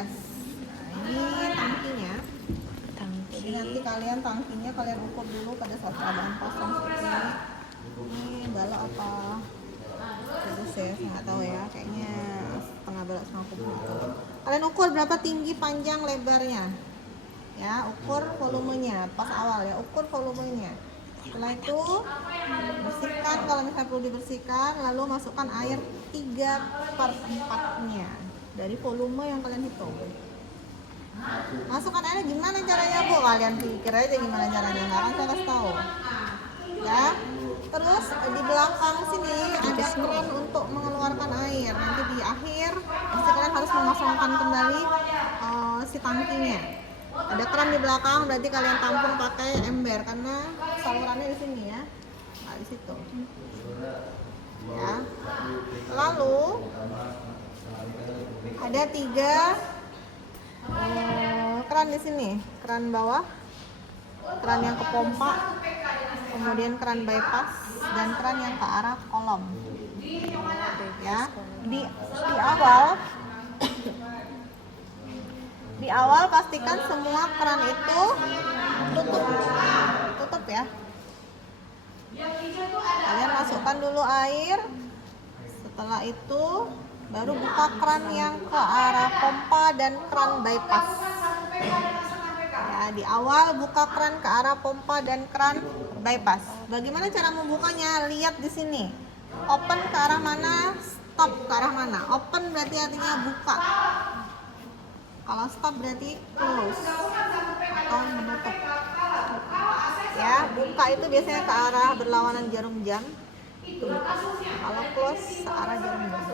gas. Nah, ini tangkinya. Jadi nanti tangkinya kalian ukur dulu pada saat keadaan kosong seperti ini. Ini balok apa? Terus ya, saya nggak tahu ya. Kayaknya setengah balok setengah kubur. Kalian ukur berapa tinggi, panjang, lebarnya. Ya, ukur volumenya. Pas awal ya, ukur volumenya. Setelah itu bersihkan kalau misalnya perlu dibersihkan, lalu masukkan air 3/4-nya dari volume yang kalian hitung. Masukkan airnya gimana caranya Bu? Kalian pikir aja gimana caranya, nggak akan saya kasih tahu. Ya, terus di belakang sini ada keran untuk mengeluarkan air. Nanti di akhir pasti kalian harus mengosongkan kembali si tangkinya. Ada keran di belakang, berarti kalian tampung pakai ember karena salurannya di sini ya, nah, di situ. Ya. Lalu ada 3 keran di sini, keran bawah, keran yang ke pompa, kemudian keran bypass dan keran yang ke arah kolom. Ya, di awal pastikan semua keran itu tutup ya. Kalian masukkan dulu air, setelah itu baru buka keran yang ke arah pompa dan keran bypass. Ya, di awal buka keran ke arah pompa dan keran bypass. Bagaimana cara membukanya? Lihat di sini. Open ke arah mana, stop ke arah mana. Open berarti artinya buka. Kalau stop berarti close atau menutup. Ya, buka itu biasanya ke arah berlawanan jarum jam. Kalau close ke arah jarum jam.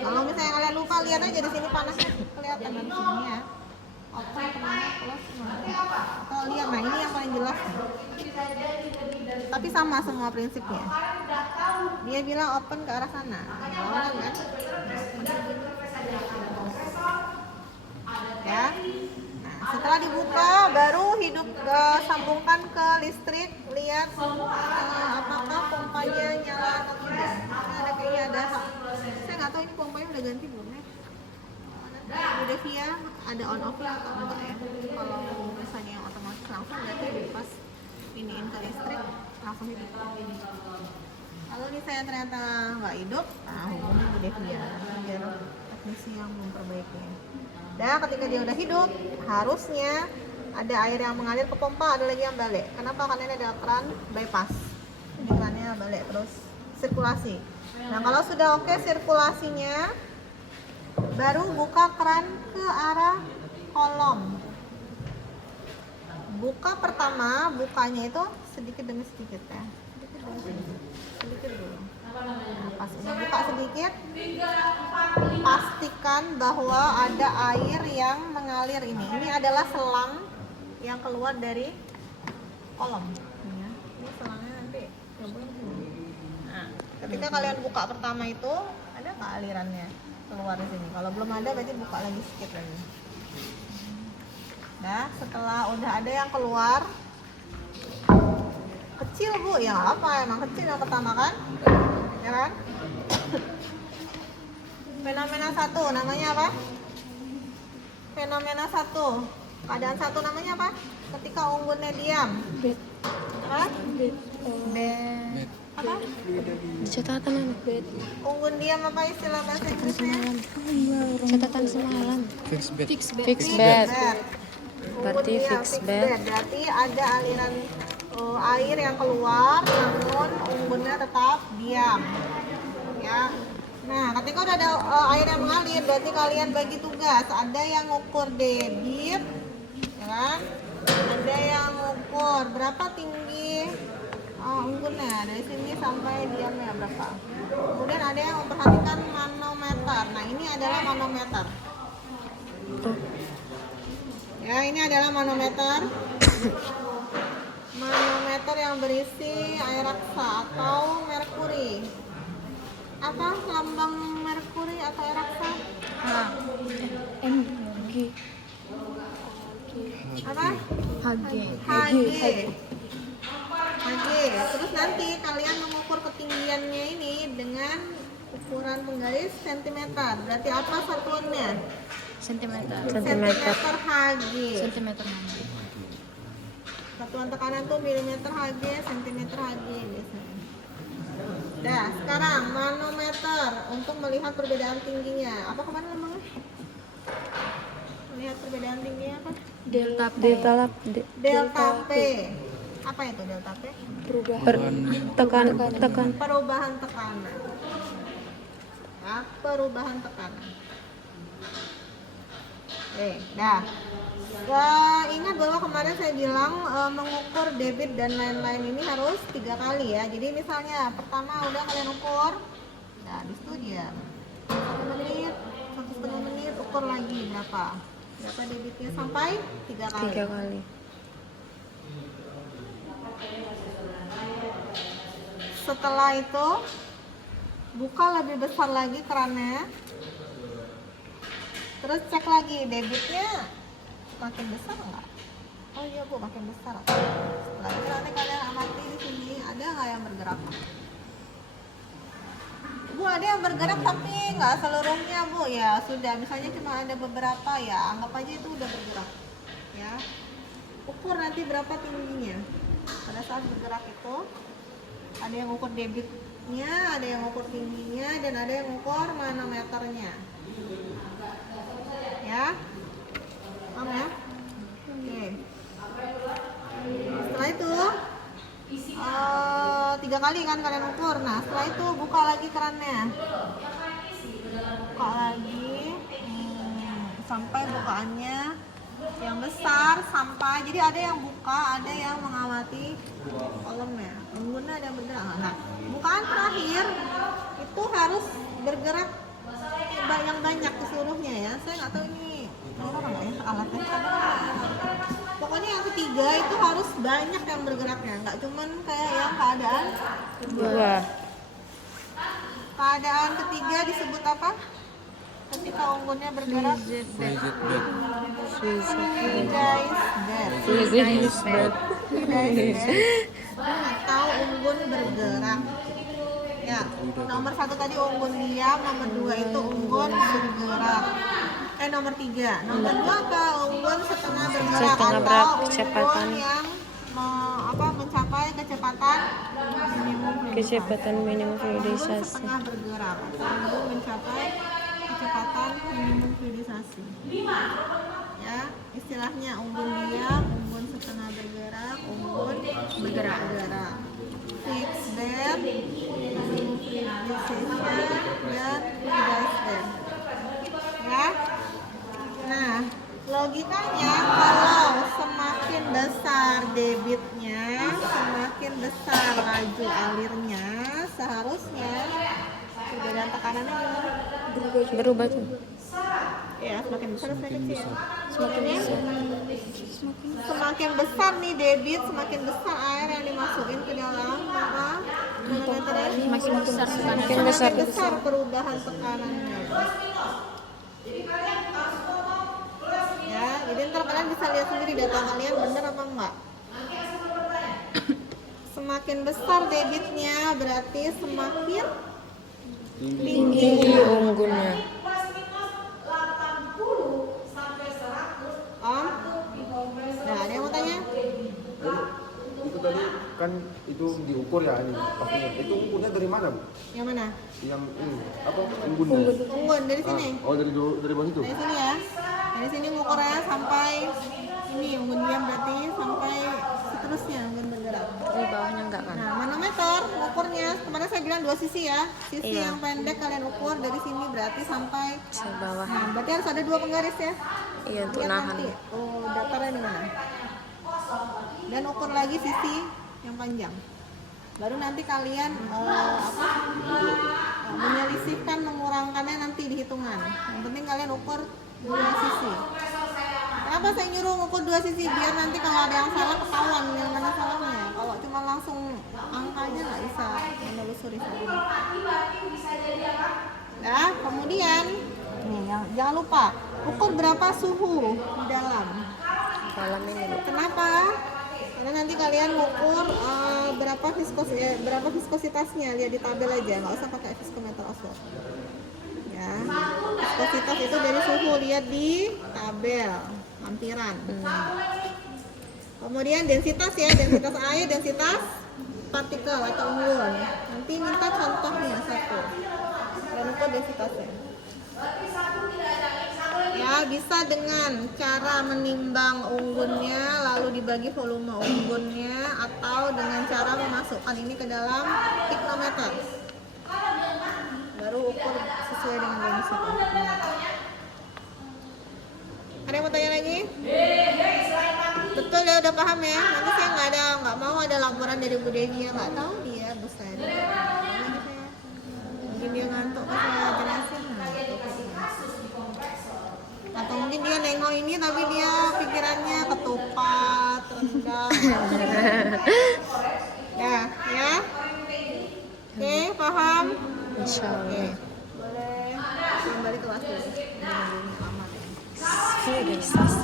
Kalau misalnya kalian lupa, lihat aja di sini panasnya kelihatan di sini ya. Open kemana, close kemana. Atau lihat, nah ini yang paling jelas. Tapi sama semua prinsipnya. Dia bilang open ke arah sana. Berlawanan kan? Ya. Nah, setelah dibuka baru sambungkan ke listrik, lihat apakah pompanya nyala atau tidak. Karena kayaknya ada, saya nggak tahu ini pompanya udah ganti belum ya. Bu Devia ada on off nya atau enggak ya. Kalau misalnya yang otomatis langsung berarti pas iniin ke listrik langsung hidup. Kalau ini saya ternyata nggak hidup, nah hubungi Bu Devia biar teknisi yang memperbaikinya. Dan ketika dia udah hidup, harusnya ada air yang mengalir ke pompa, ada lagi yang balik. Kenapa? Karena ini ada keran bypass. Ini kerannya balik terus sirkulasi. Nah, kalau sudah oke sirkulasinya, baru buka keran ke arah kolom. Buka pertama, bukanya itu sedikit demi sedikit ya. Sedikit dulu. Nah, pas udah buka sedikit, pastikan bahwa ada air yang mengalir ini. Ini adalah selang yang keluar dari kolom. Ini selangnya nanti coba sini. Nah, ketika kalian buka pertama itu, ada nggak alirannya keluar di sini? Kalau belum ada, berarti buka lagi sedikit lagi. Nah, setelah udah ada yang keluar, kecil Bu, ya apa? Emang kecil yang pertama kan? Ya kan? Fenomena 1 namanya apa? Fenomena 1. Keadaan 1 namanya apa? Ketika unggunnya diam. Bed. Apa? Bed. Bed. Apa? Catatan bed. Unggun diam apa istilah bahasa Inggrisnya? Catatan semalam. Fix bed. Fix bed. Berarti fix bed. Berarti ada aliran air yang keluar, namun unggunnya tetap diam. Ya. Nah, ketika udah ada air yang mengalir, berarti kalian bagi tugas. Ada yang ngukur debit, ya kan? Ada yang ngukur berapa tinggi unggunnya dari sini sampai diamnya berapa. Kemudian ada yang memperhatikan manometer. Nah, ini adalah manometer. Ya, ini adalah manometer. Manometer yang berisi air raksa atau merkuri. Apa lambang merkuri atau air raksa? MG. Apa? HG. Hg. Terus nanti kalian mengukur ketinggiannya ini dengan Ukuran penggaris sentimeter. Berarti apa satuannya? Sentimeter. Sentimeter Hg. Sentimeter mana? Satuan tekanan tuh milimeter Hg, sentimeter Hg biasanya. Dah, sekarang manometer untuk melihat perbedaan tingginya. Apa kemana namanya? Melihat perbedaan tingginya apa? Delta P. Delta P. Apa itu delta P? Tekan. Perubahan tekanan. Ya, perubahan tekanan. Oke, dah. Ingat bahwa kemarin saya bilang mengukur debit dan lain-lain ini harus 3 kali ya. Jadi misalnya pertama udah kalian ukur, nah di situ dia 1 menit, 1,5 menit, ukur lagi berapa debitnya sampai 3 kali. 3 kali. Setelah itu buka lebih besar lagi kerannya, terus cek lagi debitnya makin besar nggak? Oh iya Bu, makin besar. Setelah itu nanti kalian amati di sini ada nggak yang bergerak? Bu, ada yang bergerak tapi nggak seluruhnya Bu. Ya sudah, misalnya cuma ada beberapa ya, anggap aja itu udah bergerak. Ya, ukur nanti berapa tingginya. Pada saat bergerak itu ada yang ukur debitnya, ada yang ukur tingginya, dan ada yang ukur manometernya. Ya, paham ya? Oke. Setelah itu 3 kali kan kalian ukur. Nah, setelah itu buka lagi kerannya, buka lagi sampai bukaannya yang besar, sampai jadi ada yang buka, ada yang mengamati kolomnya. Embunnya ada yang bergerak. Nah, bukaan terakhir itu harus bergerak yang banyak keseluruhnya ya. Saya nggak tahu ini apa nggak ya alatnya. Pokoknya yang ketiga itu harus banyak yang bergeraknya, nggak cuman kayak yang keadaan kedua. Keadaan ketiga disebut apa? Ketika unggunnya bergerak, atau unggun bergerak. Ya, nomor 1 tadi unggun diam, nomor 2 itu unggun bergerak. Nomor 3. Nomor 2 apa? Unggun setengah bergerak atau unggun yang mencapai kecepatan minimum fluidisasi. Setengah bergerak atau unggun mencapai kecepatan minimum fluidisasi. Ya, istilahnya unggun diam, unggun setengah bergerak, unggun bergerak. Fixed bed, minimum fluidisation, dan fluidized bed. Ya. Nah, logikanya kalau semakin besar debitnya, semakin besar laju alirnya, seharusnya perbedaan tekanannya gimana? Berubah tuh. Ya, semakin besar semakin kecil. Semakin besar nih debit, semakin besar air yang dimasukin ke dalam maka Makin besar semakin besar perubahan tekanannya. Ya, jadi ntar kalian bisa lihat sendiri data kalian bener apa enggak. Semakin besar debitnya berarti semakin tinggi unggunnya. Nah, ada yang mau tanya? Itu tadi kan itu diukur ya ini pastinya. Itu ukurnya dari mana, Bu? Yang mana? Yang ini apa unggunnya? Unggun dari sini. Oh, dari bawah itu. Dari sini ya. Dari sini ngukurnya sampai ini unggun diam berarti sampai seterusnya unggun bergerak. Di bawahnya enggak kan? Nah, manometer ukurnya kemarin saya bilang 2 sisi ya. Sisi Iya. yang pendek kalian ukur dari sini berarti sampai Bawah. Nah, berarti harus ada 2 penggaris ya. Iya, untuk Lihat nahan. nanti datarnya di mana. Dan ukur lagi sisi yang panjang. Baru nanti kalian menyelesaikan mengurangkannya nanti di hitungan. Yang penting kalian ukur 2 sisi. Kenapa saya nyuruh ukur 2 sisi? Biar nanti kalau ada yang salah ketahuan yang mana salahnya. Kalau cuma langsung angka aja nggak bisa menelusuri salahnya. Nah, kemudian nih, jangan lupa ukur berapa suhu di dalam Dalam ini. Kenapa? Karena nanti kalian ukur berapa viskositasnya, lihat di tabel aja, nggak usah pakai viskometer Oxford. Ya, viskositas itu dari suhu, lihat di tabel lampiran. Kemudian densitas ya, densitas air, densitas partikel atau embun. Nanti minta contohnya satu. Dan ukur densitasnya. Ya, bisa dengan cara menimbang unggunnya lalu dibagi volume unggunnya, atau dengan cara memasukkan ini ke dalam piknometer. Baru ukur sesuai dengan densitas. Ada yang mau tanya lagi? Betul ya, udah paham ya. Nanti saya nggak mau ada laporan dari Bu Devi yang nggak tahu dia besar. Mungkin dia ngantuk pas saya jelasin. Atau mungkin dia nengok ini tapi dia pikirannya ketupat, rendang. Ya. Oke, paham? Insya Oke. Allah. Boleh kembali kelas dulu. Ini lama deh. Sudah, Sis.